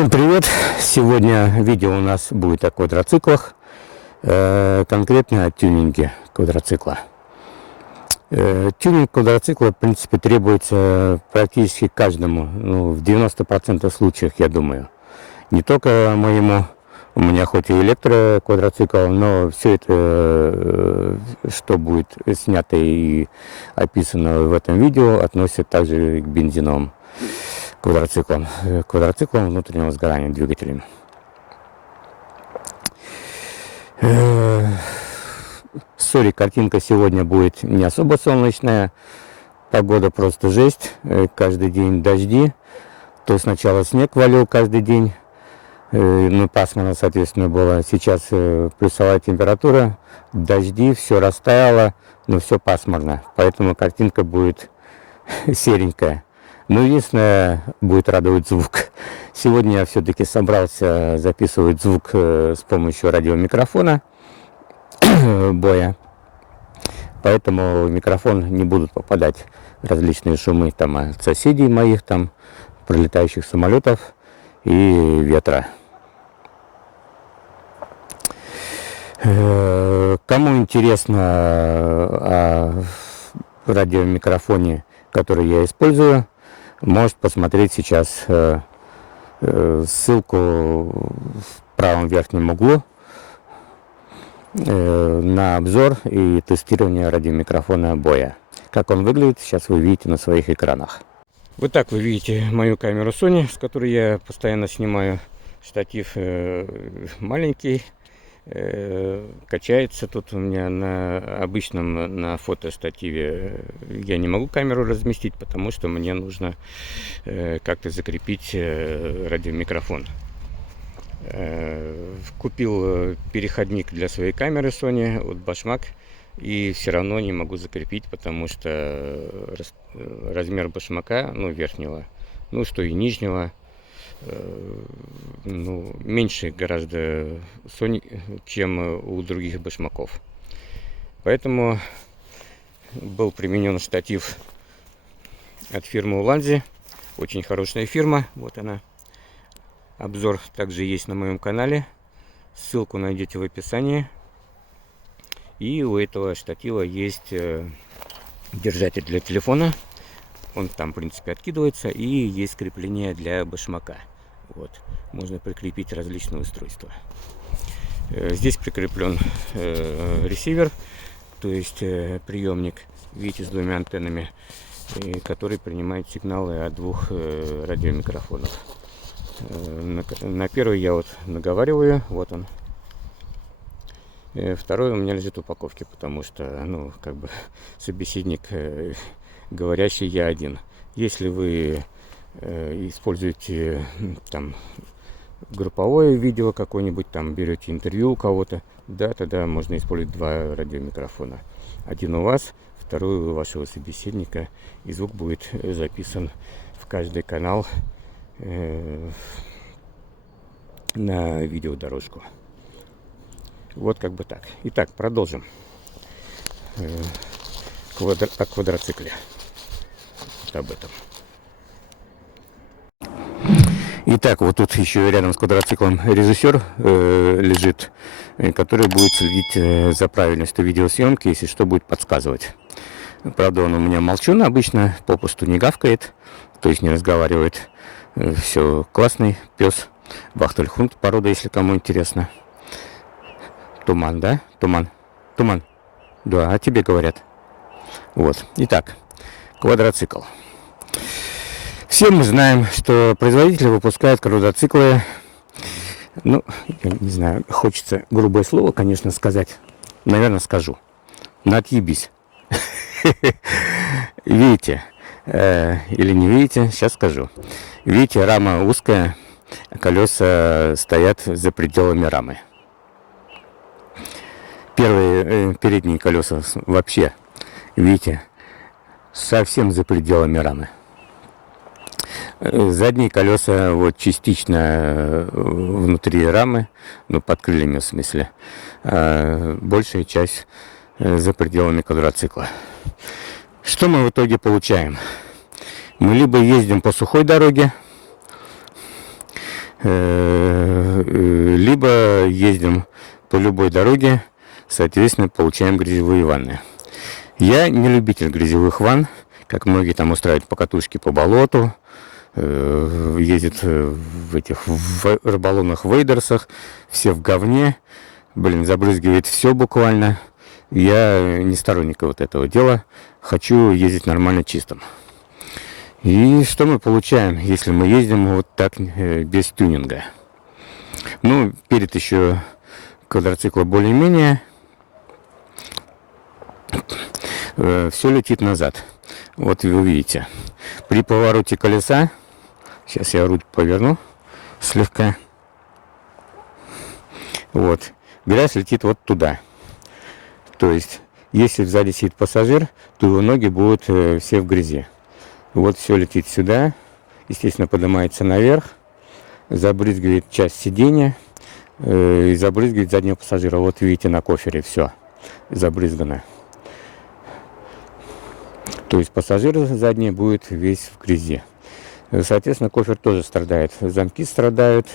Всем привет! Сегодня видео у нас будет о квадроциклах, конкретно о тюнинге квадроцикла. Тюнинг квадроцикла, в принципе, требуется практически каждому, в 90% случаев, я думаю. Не только моему, у меня хоть и электроквадроцикл, но все это, что будет снято и описано в этом видео, относится также к бензиновым квадроциклам внутреннего сгорания двигателем. Сори, картинка сегодня будет не особо солнечная, погода просто жесть, каждый день дожди, то сначала снег валил каждый день, пасмурно, соответственно, было, сейчас плюсовая температура, дожди, все растаяло, но все пасмурно, поэтому картинка будет серенькая. Но единственное, будет радовать звук. Сегодня я все-таки собрался записывать звук с помощью радиомикрофона боя. Поэтому в микрофон не будут попадать различные шумы там, от соседей моих, там, пролетающих самолетов и ветра. Кому интересно о радиомикрофоне, который я использую, может посмотреть сейчас ссылку в правом верхнем углу на обзор и тестирование радиомикрофона боя. Как он выглядит, сейчас вы видите на своих экранах. Вот так вы видите мою камеру Sony, с которой я постоянно снимаю. Штатив маленький, качается тут у меня на фотостативе. Я не могу камеру разместить, потому что мне нужно как-то закрепить радиомикрофон. Купил переходник для своей камеры Sony от Bashmak, и все равно не могу закрепить, потому что размер башмака, верхнего, что и нижнего, меньше гораздо Sony, чем у других башмаков. Поэтому был применен штатив от фирмы Ulanzi. Очень хорошая фирма. Вот она. Обзор также есть на моем канале. Ссылку найдете в описании. И у этого штатива есть держатель для телефона. Он там, в принципе, откидывается. И есть крепление для башмака. Вот. Можно прикрепить различные устройства. Здесь прикреплен ресивер, то есть приемник, видите, с двумя антеннами, который принимает сигналы от двух радиомикрофонов. На первый я наговариваю, вот он. Второй у меня лежит в упаковке, потому что, собеседник говорящий я один. Если вы используете там групповое видео какое-нибудь, там берете интервью у кого-то, да, тогда можно использовать два радиомикрофона. Один у вас, второй у вашего собеседника, и звук будет записан в каждый канал на видеодорожку. Вот как бы так. Итак, продолжим о квадроцикле. Вот об этом. Итак, вот тут еще рядом с квадроциклом режиссер лежит, который будет следить за правильностью видеосъемки, если что, будет подсказывать. Правда, он у меня молчун обычно, попусту не гавкает, то есть не разговаривает. Все, классный пес. Бахтельхунд порода, если кому интересно. Туман, да? Туман. Да, о тебе говорят. Вот. Итак, квадроцикл. Все мы знаем, что производители выпускают квадроциклы, я не знаю, хочется грубое слово, конечно, сказать. Наверное, скажу. На отъебись. Видите, или не видите, сейчас скажу. Видите, рама узкая, колеса стоят за пределами рамы. Передние колеса вообще, видите, совсем за пределами рамы. Задние колеса частично внутри рамы, под крыльями в смысле. Большая часть за пределами квадроцикла. Что мы в итоге получаем? Мы либо ездим по сухой дороге, либо ездим по любой дороге, соответственно, получаем грязевые ванны. Я не любитель грязевых ванн, как многие там устраивают покатушки по болоту, ездят в этих рыболовных вейдерсах, все в говне, забрызгивает все буквально. Я не сторонник вот этого дела, хочу ездить нормально чистым. И что мы получаем, если мы ездим вот так без тюнинга? Ну, перед еще квадроцикла более-менее все летит назад. Вот вы видите, при повороте колеса, сейчас я руль поверну слегка, вот, грязь летит вот туда. То есть, если сзади сидит пассажир, то его ноги будут все в грязи. Вот все летит сюда, естественно, поднимается наверх, забрызгивает часть сиденья и забрызгивает заднего пассажира. Вот видите, на кофере все забрызгано. То есть пассажир задний будет весь в грязи. Соответственно, кофер тоже страдает. Замки страдают.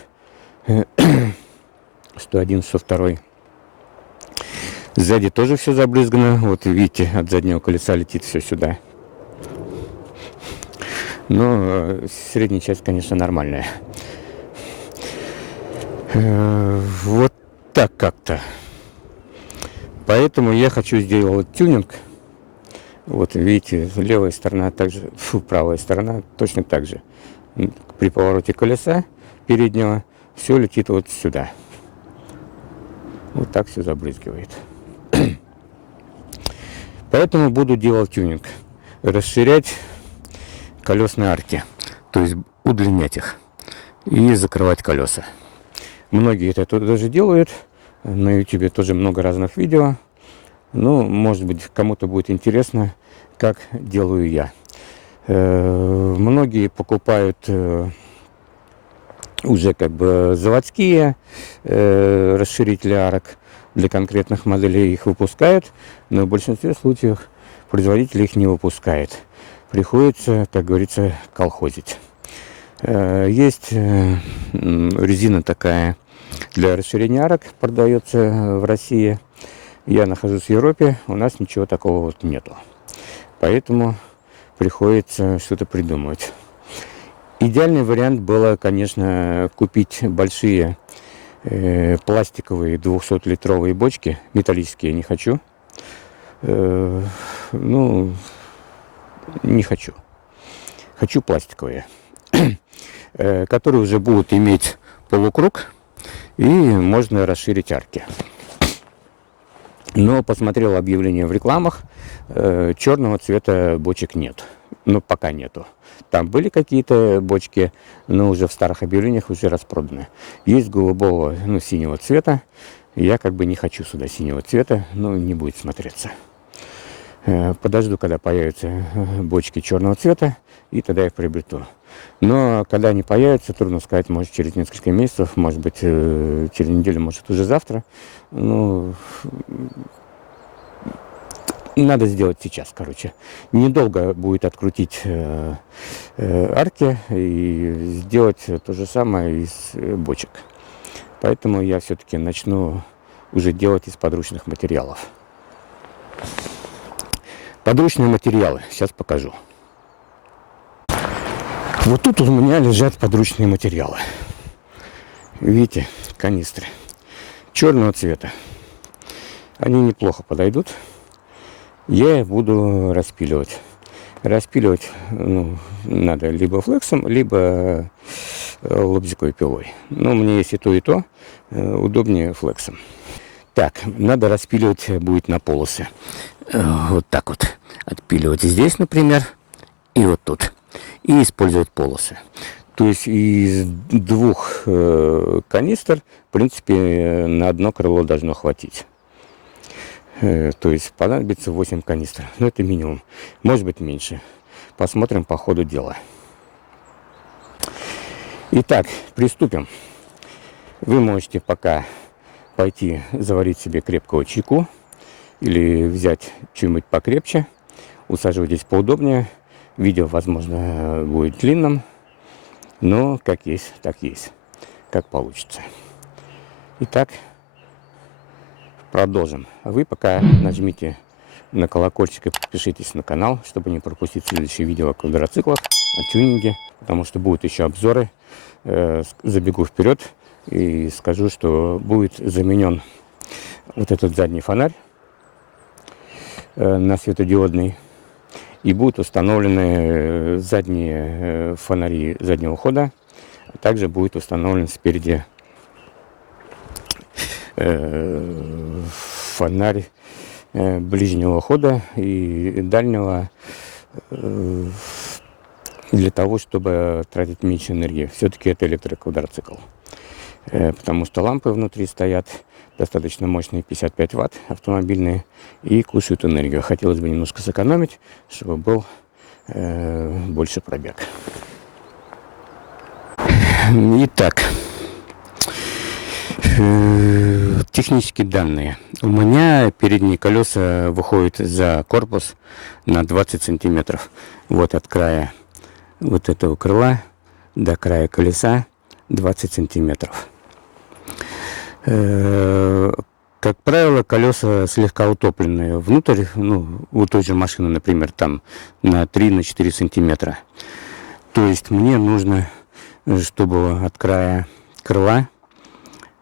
101, 102. Сзади тоже все забрызгано. Вот видите, от заднего колеса летит все сюда. Но средняя часть, конечно, нормальная. Вот так как-то. Поэтому я хочу сделать тюнинг. Вот видите, левая сторона также, правая сторона точно так же. При повороте колеса переднего все летит вот сюда. Вот так все забрызгивает. Поэтому буду делать тюнинг. Расширять колесные арки. То есть удлинять их. И закрывать колеса. Многие это тоже делают. На YouTube тоже много разных видео. Ну, может быть, кому-то будет интересно, как делаю я. Многие покупают уже как бы заводские расширители арок. Для конкретных моделей их выпускают, но в большинстве случаев производитель их не выпускает. Приходится, как говорится, колхозить. Есть резина такая для расширения арок, продается в России. Я нахожусь в Европе, у нас ничего такого вот нету. Поэтому приходится что-то придумывать. Идеальный вариант было, конечно, купить большие пластиковые 200-литровые бочки. Металлические не хочу. Ну, не хочу. Хочу пластиковые, которые уже будут иметь полукруг, и можно расширить арки. Но посмотрел объявления в рекламах, черного цвета бочек нет. Ну, пока нету. Там были какие-то бочки, но уже в старых объявлениях уже распроданы. Есть голубого, ну, синего цвета. Я как бы не хочу сюда синего цвета, но не будет смотреться. Подожду, когда появятся бочки черного цвета, и тогда их приобрету. Но когда они появятся, трудно сказать, может через несколько месяцев, может быть через неделю, может уже завтра. Ну, надо сделать сейчас, короче. Недолго будет открутить арки и сделать то же самое из бочек. Поэтому я все-таки начну уже делать из подручных материалов. Подручные материалы. Сейчас покажу. Вот тут у меня лежат подручные материалы. Видите, канистры черного цвета. Они неплохо подойдут. Я их буду распиливать. Распиливать надо либо флексом, либо лобзиковой пилой. Но мне есть и то, удобнее флексом. Так, надо распиливать будет на полосы. Вот так вот. Отпиливать здесь, например, и вот тут. И использовать полосы. То есть из двух канистр, в принципе, на одно крыло должно хватить. То есть понадобится 8 канистр. Но это минимум. Может быть меньше. Посмотрим по ходу дела. Итак, приступим. Вы можете пока пойти заварить себе крепкого чайку. Или взять что-нибудь покрепче. Усаживайтесь поудобнее. Видео, возможно, будет длинным. Но как есть, так есть. как получится. Итак, продолжим. А вы пока нажмите на колокольчик и подпишитесь на канал, чтобы не пропустить следующие видео о квадроциклах, о тюнинге, потому что будут еще обзоры. Забегу вперед и скажу, что будет заменен вот этот задний фонарь на светодиодный, и будут установлены задние фонари заднего хода, а также будет установлен спереди фонарь ближнего хода и дальнего, для того, чтобы тратить меньше энергии. Все-таки это электроквадроцикл, потому что лампы внутри стоят достаточно мощные, 55 ватт автомобильные, и кушают энергию. Хотелось бы немножко сэкономить, чтобы был больше пробег. Итак, технические данные. У меня передние колеса выходят за корпус на 20 сантиметров. Вот от края вот этого крыла до края колеса 20 сантиметров. Как правило, колеса слегка утопленные внутрь, у той же машины, например, там на 3-4 сантиметра. То есть мне нужно, чтобы от края крыла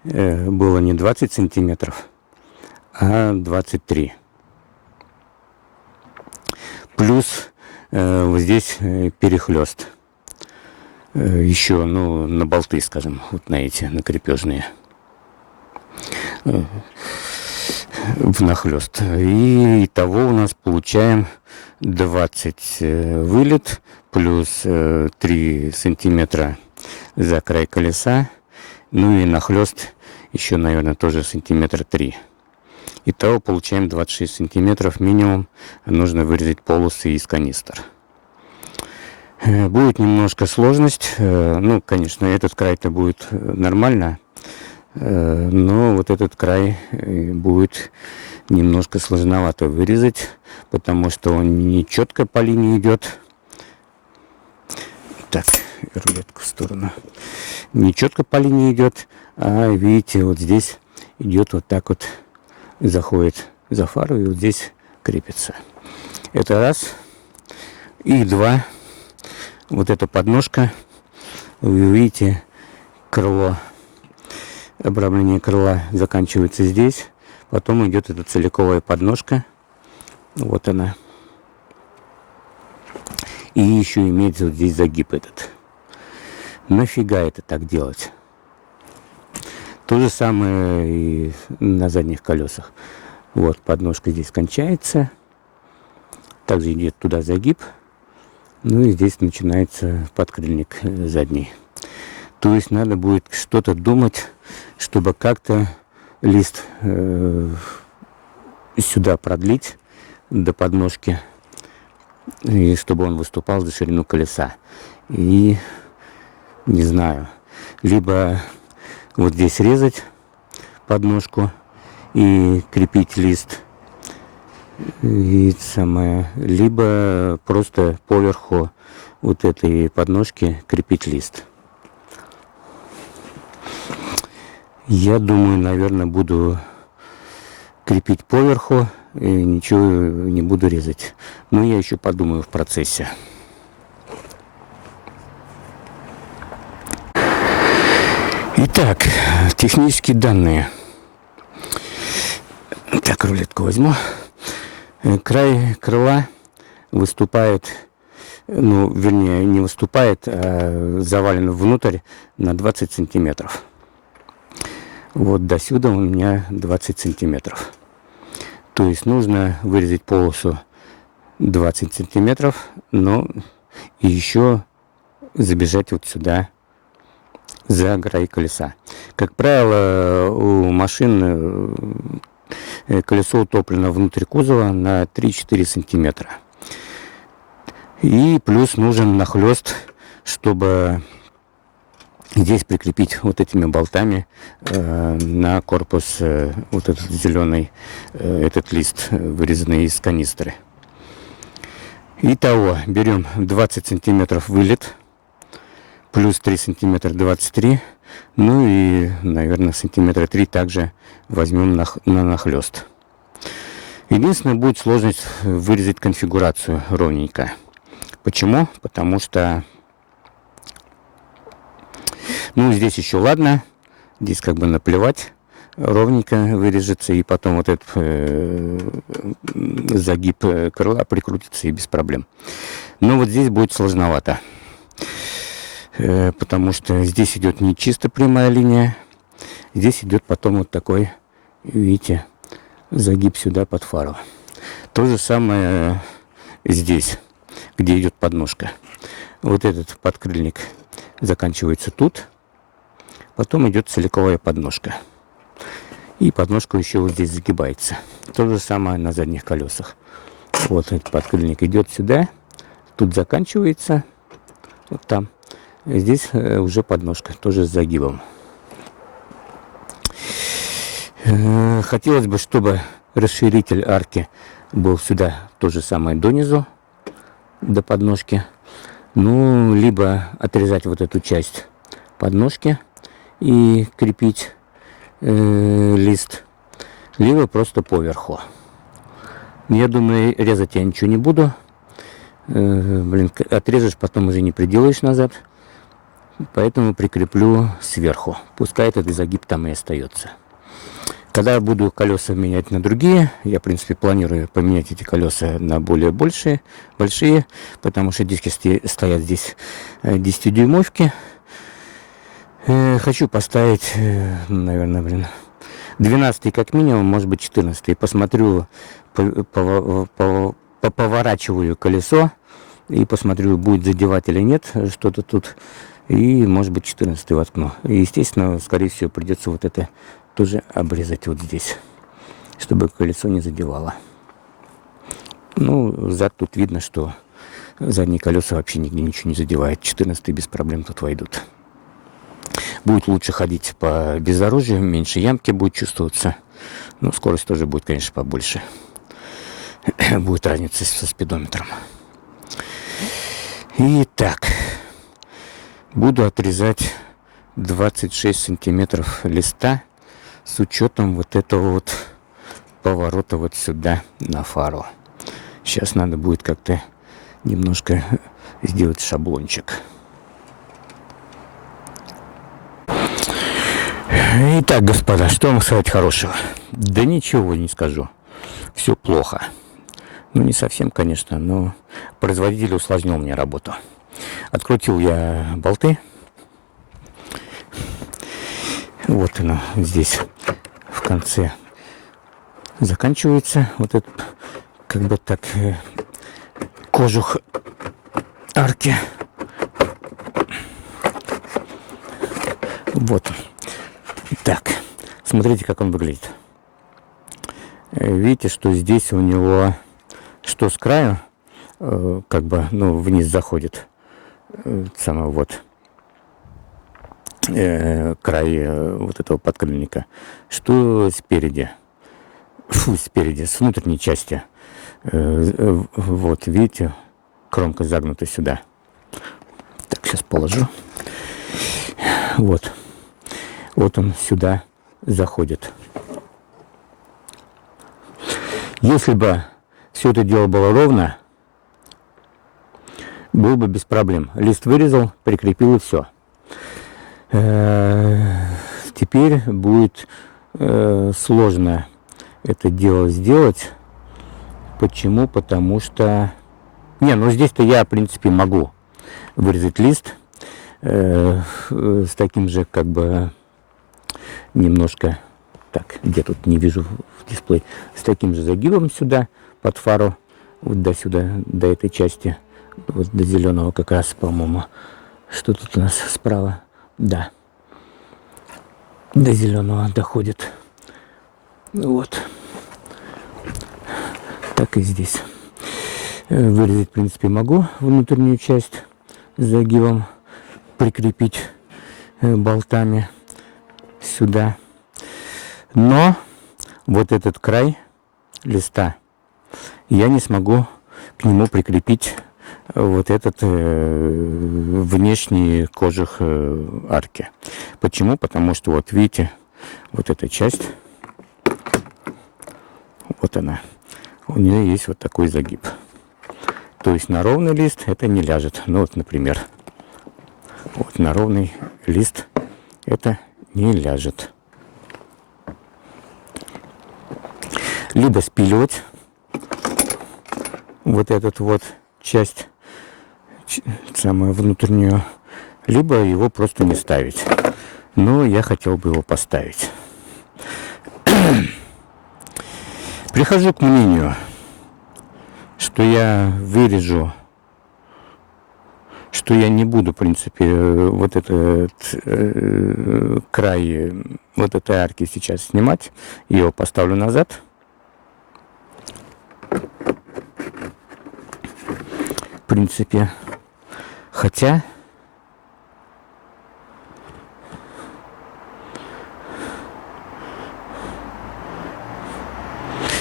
было не 20 сантиметров, а 23. Плюс вот здесь перехлест. Еще, на болты, скажем, вот на эти, на крепежные. Внахлёст. И итого у нас получаем 20 вылет плюс 3 сантиметра за край колеса. Ну и нахлёст еще, наверное, тоже сантиметра 3. Итого получаем 26 сантиметров минимум. Нужно вырезать полосы из канистр. Будет немножко сложность. Конечно, этот край-то будет нормально. Но вот этот край будет немножко сложновато вырезать, потому что он не четко по линии идет. Так, рулетку в сторону. Не четко по линии идет, а видите, вот здесь идет вот так вот, заходит за фару и вот здесь крепится. Это раз. И два. Вот эта подножка, вы видите, крыло. Обрамление крыла заканчивается здесь. Потом идет эта целиковая подножка. Вот она. И еще имеется вот здесь загиб этот. Нафига это так делать? То же самое и на задних колесах. Вот подножка здесь кончается. Также идет туда загиб. Ну и здесь начинается подкрыльник задний. То есть надо будет что-то думать, чтобы как-то лист сюда продлить до подножки, и чтобы он выступал за ширину колеса. И не знаю, либо вот здесь резать подножку и крепить лист, либо просто поверху вот этой подножки крепить лист. Я думаю, наверное, буду крепить поверху и ничего не буду резать. Но я еще подумаю в процессе. Итак, технические данные. Так, рулетку возьму. Край крыла выступает, вернее, не выступает, а завален внутрь на 20 сантиметров. Вот до сюда у меня 20 сантиметров. То есть нужно вырезать полосу 20 сантиметров, но и еще забежать вот сюда за край колеса. Как правило, у машин колесо утоплено внутрь кузова на 3-4 сантиметра. И плюс нужен нахлёст, чтобы здесь прикрепить вот этими болтами на корпус вот этот зеленый, этот лист, вырезанный из канистры. Итого берем 20 сантиметров вылет, плюс 3 сантиметра 23, Ну и, наверное, сантиметра 3 также возьмем на нахлест. Единственное, будет сложность вырезать конфигурацию ровненько. Почему? Потому что, ну, здесь еще ладно, здесь как бы наплевать, ровненько вырежется, и потом вот этот загиб крыла прикрутится и без проблем. Но вот здесь будет сложновато, потому что здесь идет не чисто прямая линия, здесь идет потом вот такой, видите, загиб сюда под фару. То же самое здесь, где идет подножка. Вот этот подкрыльник заканчивается тут, потом идет целиковая подножка. И подножка еще вот здесь загибается. То же самое на задних колесах. Вот этот подкрыльник идет сюда, тут заканчивается, вот там. Здесь уже подножка, тоже с загибом. Хотелось бы, чтобы расширитель арки был сюда то же самое донизу, до подножки. Ну, либо отрезать вот эту часть подножки и крепить лист, либо просто поверху. Я думаю, резать я ничего не буду. Блин, отрежешь, потом уже не приделаешь назад. Поэтому прикреплю сверху. Пускай этот загиб там и остается. Когда буду колеса менять на другие, я, в принципе, планирую поменять эти колеса на более большие, потому что диски стоят здесь 10-дюймовки. Хочу поставить, наверное, 12 как минимум, может быть 14. Посмотрю, поворачиваю колесо и посмотрю, будет задевать или нет что-то тут. И, может быть, 14 воткну. И, естественно, скорее всего, придется вот это тоже обрезать вот здесь, чтобы колесо не задевало. Ну, зад тут видно, что задние колеса вообще нигде ничего не задевает. 14 без проблем тут войдут. Будет лучше ходить по бездорожью, меньше ямки будет чувствоваться. Но скорость тоже будет, конечно, побольше. Будет разница со спидометром. Итак, буду отрезать 26 сантиметров листа с учетом вот этого вот поворота вот сюда на фару. Сейчас надо будет как-то немножко сделать шаблончик. Итак, господа, что вам сказать хорошего? Да ничего не скажу. Все плохо. Ну, не совсем, конечно, но производитель усложнил мне работу. Открутил я болты. Вот оно здесь в конце заканчивается. Вот этот, как бы так, кожух арки. Вот. Так, смотрите, как он выглядит. Видите, что здесь у него, что с краю, как бы, ну, вниз заходит. Самое вот край вот этого подкрыльника, что спереди, спереди, с внутренней части, вот, видите, кромка загнута сюда. Так, сейчас положу. Вот он сюда заходит. Если бы все это дело было ровно, было бы без проблем. Лист вырезал, прикрепил и все. Теперь будет сложно это дело сделать. Почему? Потому что... Не, ну здесь-то я, в принципе, могу вырезать лист с таким же, как бы, немножко... Так, где тут не вижу в дисплее. С таким же загибом сюда, под фару, вот до сюда, до этой части. Вот до зеленого как раз, по-моему. Что тут у нас справа? Да. До зеленого доходит. Вот. Так и здесь. Вырезать, в принципе, могу внутреннюю часть с загибом. Прикрепить болтами сюда. Но вот этот край листа я не смогу к нему прикрепить вот этот внешний кожух арки. Почему? Потому что вот видите, вот эта часть, вот она, у нее есть вот такой загиб. То есть на ровный лист это не ляжет. Ну вот, например, вот на ровный лист это не ляжет. Либо спиливать вот этот вот часть, самую внутреннюю, либо его просто не ставить. Но я хотел бы его поставить. Прихожу к мнению, что я вырежу, что я не буду, в принципе, вот этот край вот этой арки сейчас снимать. Я его поставлю назад. В принципе, хотя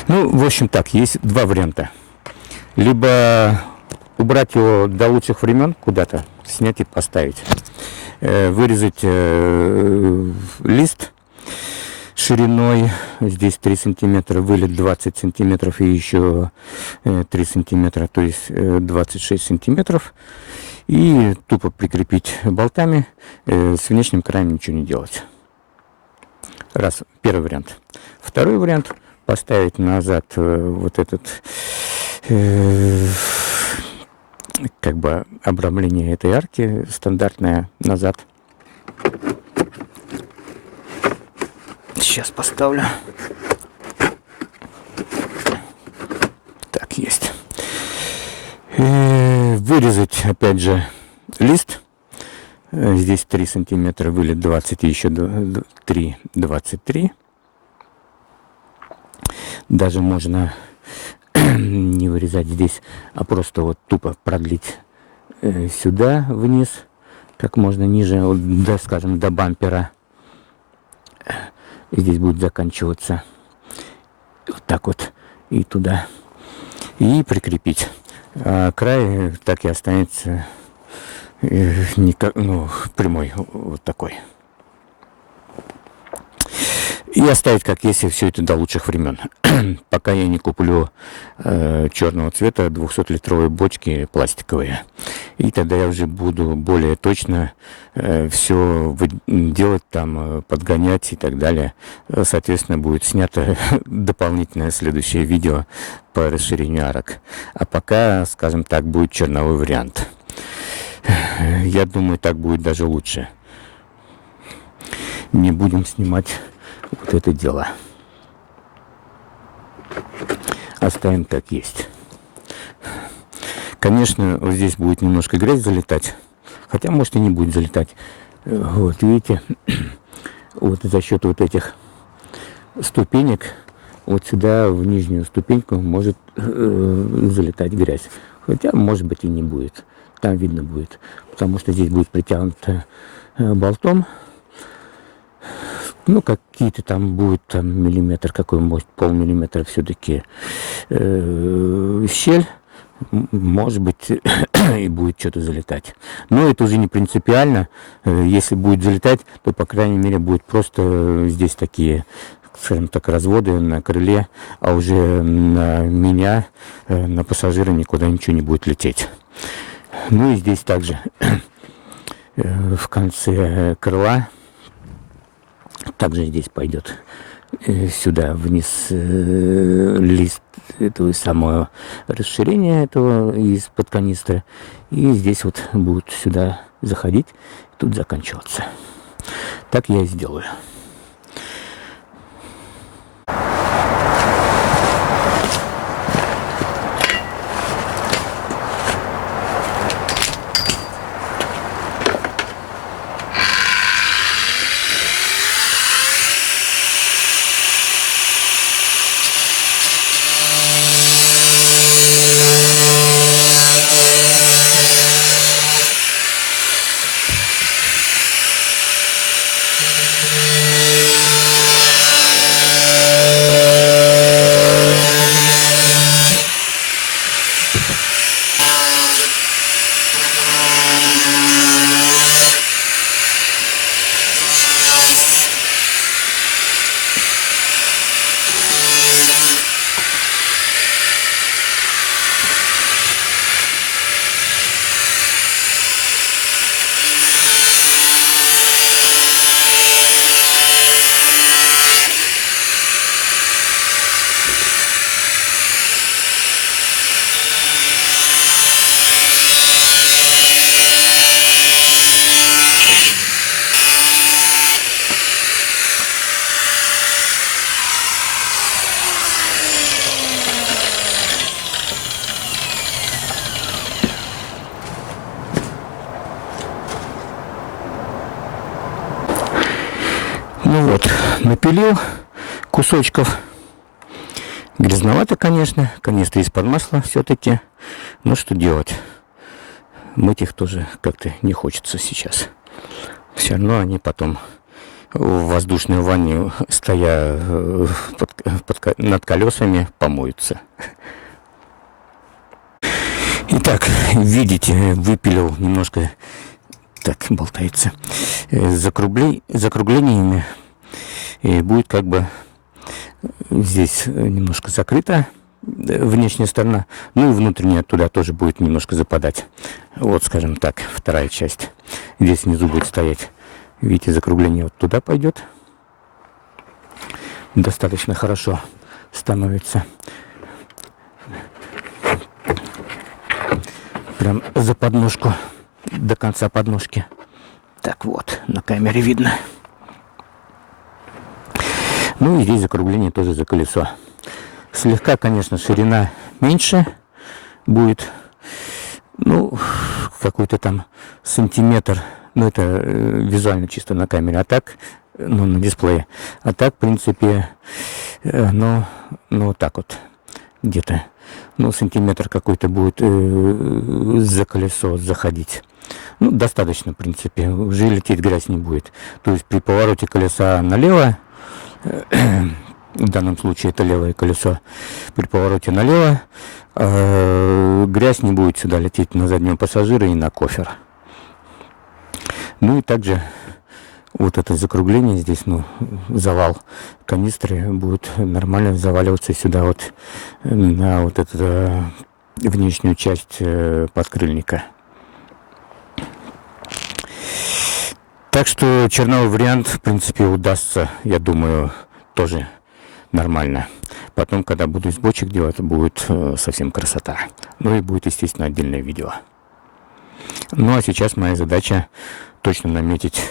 ну, в общем так, есть два варианта. Либо убрать его до лучших времен куда-то, снять и поставить. Вырезать лист шириной, здесь 3 сантиметра, вылет 20 сантиметров и еще 3 сантиметра, то есть 26 сантиметров. И тупо прикрепить болтами, с внешним краем ничего не делать. Раз, первый вариант. Второй вариант — поставить назад вот этот как бы обрамление этой арки стандартное назад. Сейчас поставлю. Так, есть. Вырезать опять же лист. Здесь 3 сантиметра, вылет 20 и еще 3, 23. Даже можно не вырезать здесь, а просто вот тупо продлить сюда вниз, как можно ниже, вот, да, скажем, до бампера. Здесь будет заканчиваться вот так вот и туда. И прикрепить. А край так и останется ну, прямой, вот такой. И оставить как есть, все это до лучших времен. Пока я не куплю черного цвета 200-литровые бочки пластиковые. И тогда я уже буду более точно все делать, там, подгонять и так далее. Соответственно, будет снято дополнительное следующее видео по расширению арок. А пока, скажем так, будет черновой вариант. Я думаю, так будет даже лучше. Не будем снимать вот это дело. Оставим как есть. Конечно, вот здесь будет немножко грязь залетать. Хотя, может, и не будет залетать. Вот, видите, вот за счет вот этих ступенек, вот сюда, в нижнюю ступеньку, может залетать грязь. Хотя, может быть, и не будет. Там видно будет. Потому что здесь будет притянуто болтом. Ну, какие-то там будет там миллиметр, какой, может, полмиллиметра все-таки щель. Может быть, и будет что-то залетать. Но это уже не принципиально. Если будет залетать, то, по крайней мере, будет просто здесь такие, скажем так, разводы на крыле, а уже на меня, на пассажира никуда ничего не будет лететь. Ну и здесь также в конце крыла также здесь пойдет сюда вниз лист этого самого расширения этого из-под канистры. И здесь вот будут сюда заходить, тут заканчиваться. Так я и сделаю. напилил кусочков. Грязновато, конечно. Канистры из-под масла все-таки. Но что делать? Мыть их тоже как-то не хочется сейчас. Все равно они потом в воздушной ванне, стоя над колесами, помоются. Итак, видите, выпилил немножко, так болтается, закруглениями. И будет как бы здесь немножко закрыта внешняя сторона, ну и внутренняя туда тоже будет немножко западать. Вот, скажем так, вторая часть. Здесь внизу будет стоять. Видите, закругление вот туда пойдет. Достаточно хорошо становится. Прям за подножку, до конца подножки. Так вот, на камере видно. Ну и здесь закругление тоже за колесо. Слегка, конечно, ширина меньше будет. Ну, какой-то там сантиметр. Ну, это визуально чисто на камере. А так, ну, на дисплее. А так, в принципе, ну вот так вот. Где-то, ну, сантиметр какой-то будет за колесо заходить. Ну, достаточно, в принципе. Уже лететь грязь не будет. То есть при повороте колеса налево, в данном случае это левое колесо, при повороте налево грязь не будет сюда лететь на заднего пассажира и на кофер. Ну и также вот это закругление здесь, ну, завал канистры будет нормально заваливаться сюда вот на вот эту внешнюю часть подкрыльника. Так что черновой вариант, в принципе, удастся, я думаю, тоже нормально. Потом, когда буду из бочек делать, будет совсем красота. Ну и будет, естественно, отдельное видео. Ну а сейчас моя задача точно наметить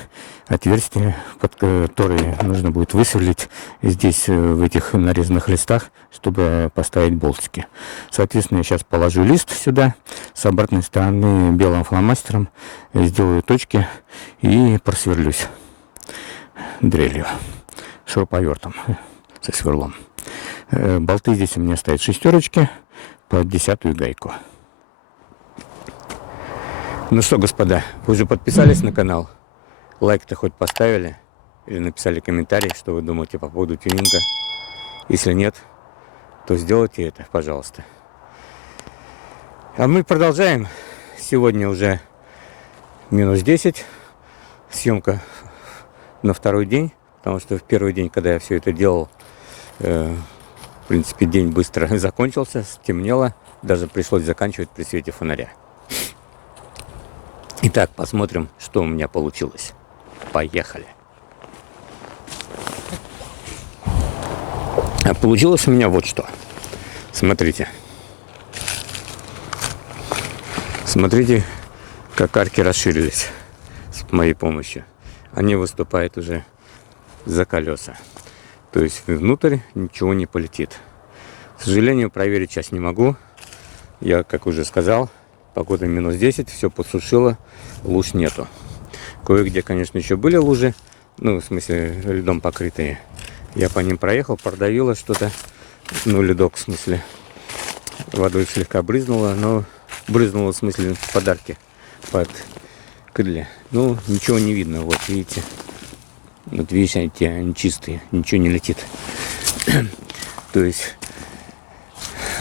отверстия, под которые нужно будет высверлить здесь, в этих нарезанных листах, чтобы поставить болтики. Соответственно, я сейчас положу лист сюда, с обратной стороны белым фломастером сделаю точки и просверлюсь дрелью, шуруповертом со сверлом. Болты здесь у меня стоят шестерочки под 10-ю гайку. Ну что, господа, вы уже подписались на канал? Лайк-то хоть поставили? Или написали комментарий, что вы думаете по поводу тюнинга? Если нет, то сделайте это, пожалуйста. А мы продолжаем. Сегодня уже минус 10. Съемка на второй день. Потому что в первый день, когда я все это делал, в принципе, день быстро закончился, стемнело. Даже пришлось заканчивать при свете фонаря. Итак, посмотрим, что у меня получилось. Поехали. А получилось у меня вот что. Смотрите. Смотрите, как арки расширились с моей помощью. Они выступают уже за колеса. То есть внутрь ничего не полетит. К сожалению, проверить сейчас не могу. Я, как уже сказал, погода минус 10, все подсушило, луж нету. Кое-где, конечно, еще были лужи, ну, в смысле, льдом покрытые. Я по ним проехал, продавило что-то, ну, ледок, в смысле. Водой слегка брызнуло, но брызнуло, в смысле, подарки под крылья. Ну, ничего не видно, вот, видите. Вот, видите, они чистые, ничего не летит. То есть,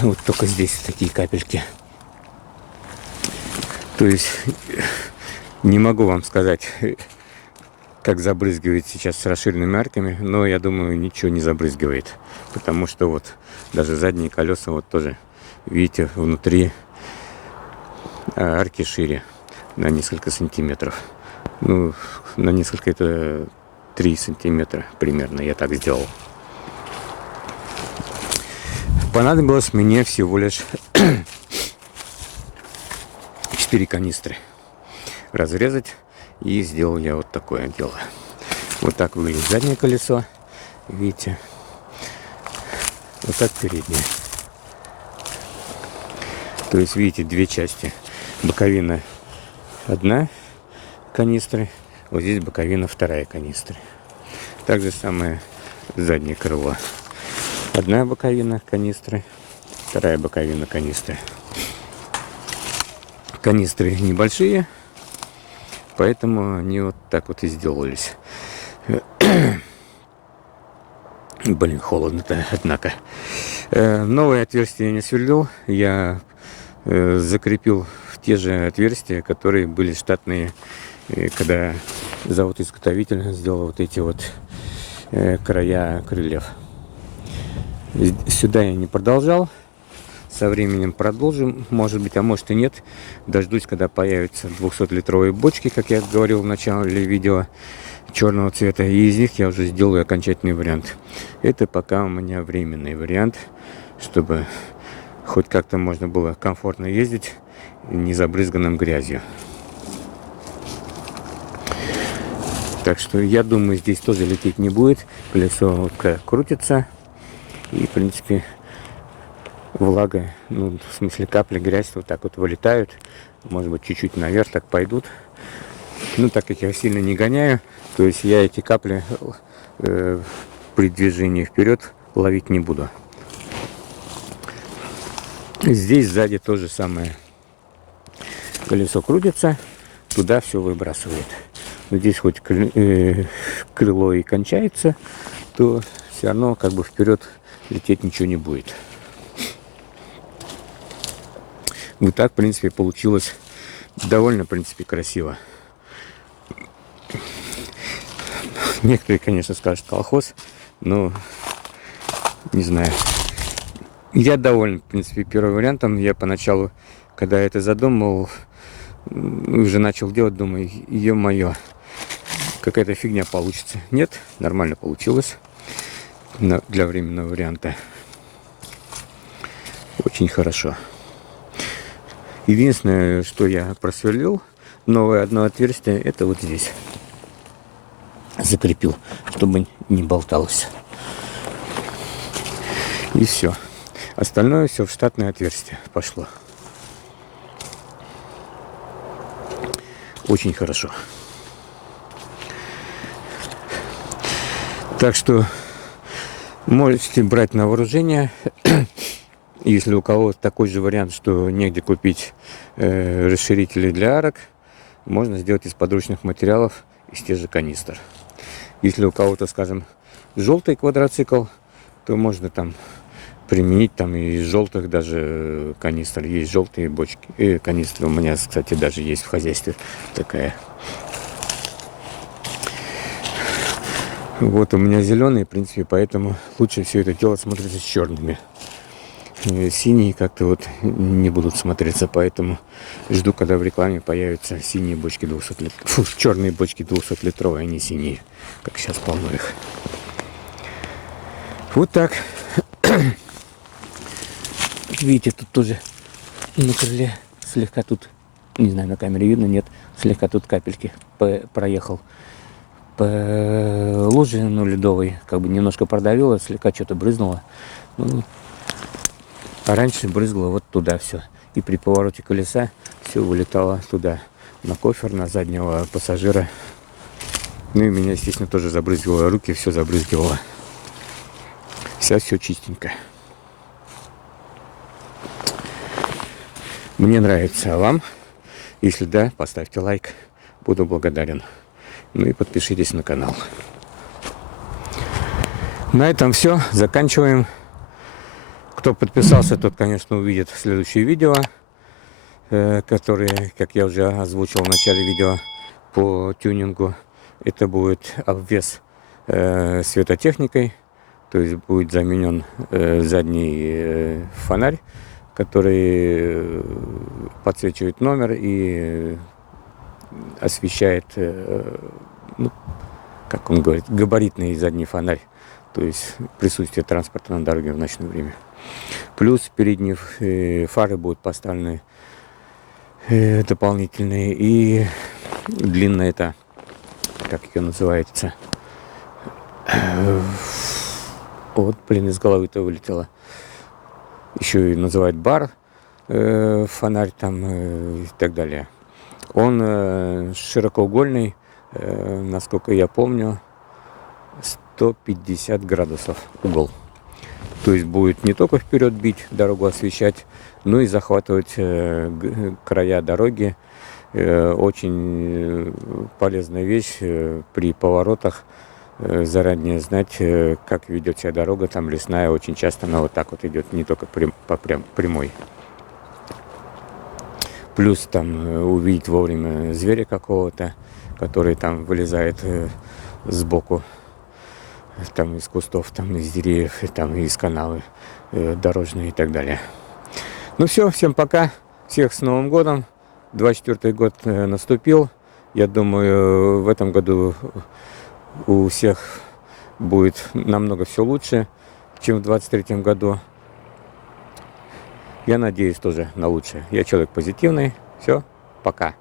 вот только здесь такие капельки. То есть, не могу вам сказать, как забрызгивает сейчас с расширенными арками, но я думаю, ничего не забрызгивает. Потому что вот даже задние колеса вот тоже, видите, внутри арки шире на несколько сантиметров. Ну, на несколько, это 3 сантиметра примерно, я так сделал. Понадобилось мне всего лишь 4 канистры разрезать, и сделал я вот такое дело. Вот так выглядит заднее колесо, видите, вот так переднее. То есть, видите, две части. Боковина одна канистры, вот здесь боковина вторая канистры. Так же самое заднее крыло. Одна боковина канистры, вторая боковина канистры. Канистры небольшие, поэтому они вот так вот и сделались. Блин, холодно-то, однако. Новое отверстие я не сверлил. Я закрепил в те же отверстия, которые были штатные, когда завод-изготовитель сделал вот эти вот края крыльев. Сюда я не продолжал. Со временем продолжим, может быть, а может и нет. Дождусь, когда появятся 200-литровые бочки, как я говорил в начале видео, черного цвета. И из них я уже сделаю окончательный вариант. Это пока у меня временный вариант, чтобы хоть как-то можно было комфортно ездить, не забрызганным грязью. Так что я думаю, здесь тоже лететь не будет. Колесо вот крутится. И, в принципе, влага, ну, в смысле капли, грязь вот так вот вылетают. Может быть, чуть-чуть наверх так пойдут. Ну, так как я сильно не гоняю, то есть я эти капли при движении вперед ловить не буду. Здесь сзади то же самое. Колесо крутится, туда все выбрасывает. Но здесь хоть крыло и кончается, то все равно как бы вперед лететь ничего не будет. Вот так, в принципе, получилось довольно, в принципе, красиво. Некоторые, конечно, скажут колхоз, но не знаю. Я доволен, в принципе, первым вариантом. Я поначалу, когда это задумал, уже начал делать, думаю, ё-моё, какая-то фигня получится. Нет, нормально получилось для временного варианта. Очень хорошо. Единственное, что я просверлил, новое одно отверстие, это вот здесь. Закрепил, чтобы не болталось. И все. Остальное все в штатное отверстие пошло. Очень хорошо. Так что можете брать на вооружение. Если у кого такой же вариант, что негде купить расширители для арок, можно сделать из подручных материалов, из тех же канистр. Если у кого-то, скажем, желтый квадроцикл, то можно там применить там из желтых даже канистр. Есть желтые бочки, канистры. У меня, кстати, даже есть в хозяйстве такая. Вот у меня зеленый, в принципе, поэтому лучше все это дело смотрится с черными. Синие как-то вот не будут смотреться, поэтому жду, когда в рекламе появятся синие бочки 200-литровые. Черные бочки 200-литровые, а не синие, как сейчас полно их. Вот так. Видите, тут тоже на крыле слегка тут, не знаю, на камере видно, нет, слегка тут капельки проехал по луже, ну, ледовой, как бы немножко продавило, слегка что-то брызнуло. Ну, а раньше брызгло вот туда все. И при повороте колеса все вылетало туда, на кофер, на заднего пассажира. Ну и меня, естественно, тоже забрызгивало руки, все забрызгивало. Сейчас все чистенько. Мне нравится, а вам? Если да, поставьте лайк, буду благодарен. Ну и подпишитесь на канал. На этом все, заканчиваем. Кто подписался, тот, конечно, увидит следующее видео, которое, как я уже озвучил в начале видео, по тюнингу. Это будет обвес светотехникой, то есть будет заменен задний фонарь, который подсвечивает номер и освещает, ну, как он говорит, габаритный задний фонарь, то есть присутствие транспорта на дороге в ночное время. Плюс передние фары будут поставлены дополнительные, и длинная эта, как ее называется, вот, блин, из головы-то вылетело. Еще и называют бар, фонарь там и так далее. Он широкоугольный, насколько я помню, 150 градусов угол. То есть будет не только вперед бить, дорогу освещать, но и захватывать края дороги. Очень полезная вещь при поворотах. Заранее знать, как ведет себя дорога. Там лесная, очень часто она вот так вот идет, не только по прямой. Плюс там увидеть вовремя зверя какого-то, который там вылезает сбоку, там из кустов, там из деревьев, там из канавы дорожные и так далее. Ну все, всем пока, всех с Новым годом. 24-й год наступил. Я думаю, в этом году у всех будет намного все лучше, чем в 23-м году. Я надеюсь тоже на лучшее. Я человек позитивный. Все, пока.